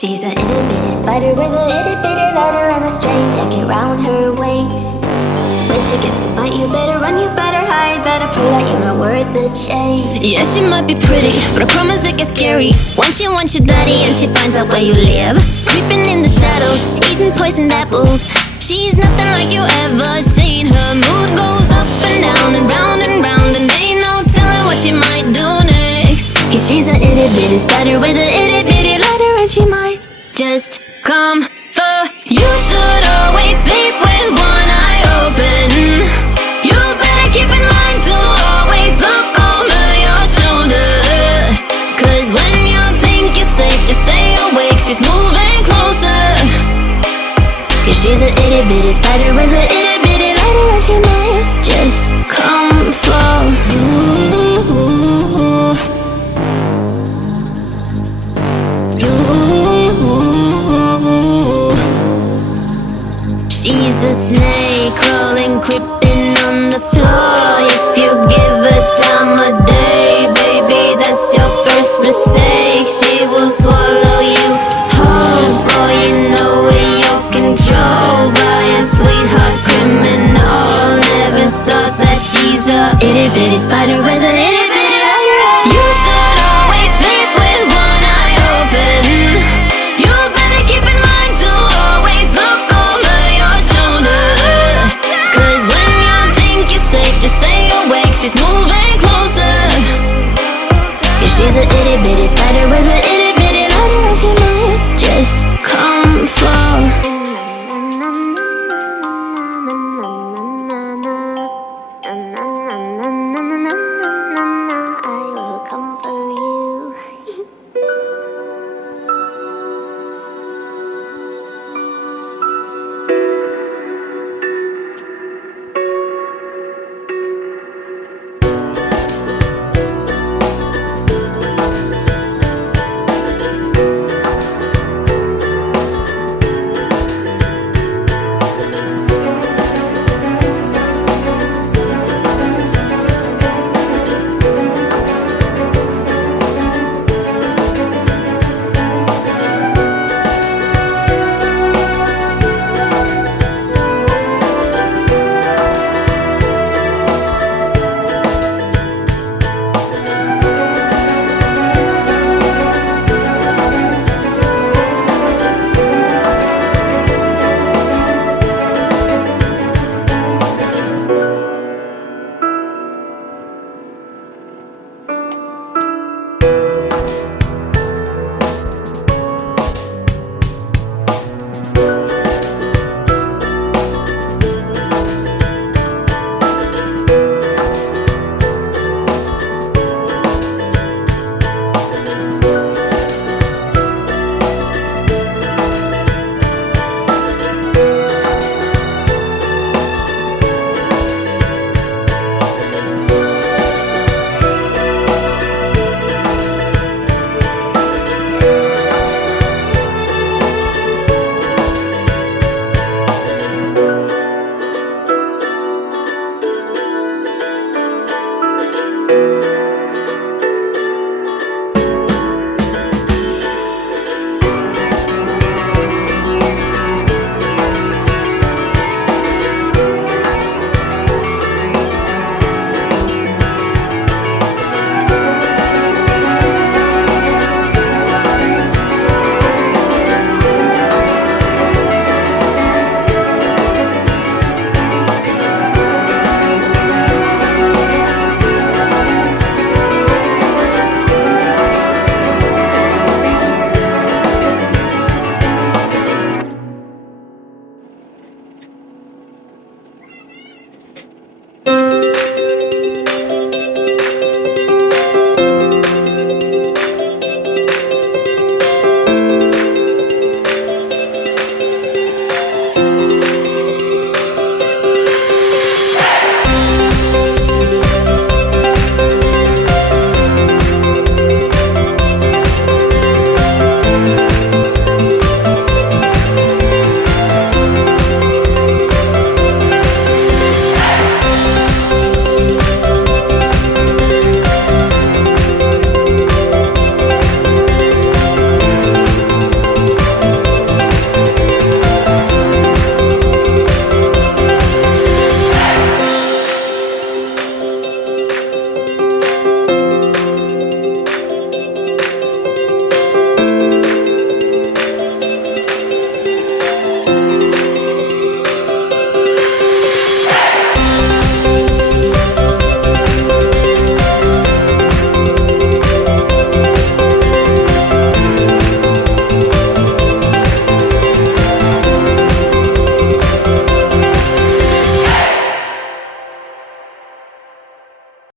She's a itty bitty spider with a itty bitty ladder and a straight jacket round her waist. When she gets a bite, you better run, you better hide, better prove that you're not worth the chase. Yeah, she might be pretty, but I promise it gets scary once she wants your daddy and she finds out where you live. Creeping in the shadows, eating poisoned apples. She's nothing like you ever seen. Her mood goes up and down and round, and ain't no telling what she might do next. Cause she's a itty bitty spider with a itty bitty ladder, and she might just come for you. Should always sleep with one eye open. You better keep in mind to always look over your shoulder. Cause when you think you're safe, just stay awake, she's moving closer. Cause she's a itty bitty spider with a itty bitty ladder, and she might just come for you. She's a snake crawling, creeping on the floor. If you give her time of day, baby, that's your first mistake. She will swallow you whole, for you know in your control by a sweetheart criminal. Never thought that she's a itty bitty spider with a itty bitty ladder. You should always sleep with one eye open. You better keep in mind to always look over your shoulder. Cause when you think you're safe, just stay awake, she's moving closer. Yeah, she's a itty bitty spider with a itty bitty ladder, and she might just come for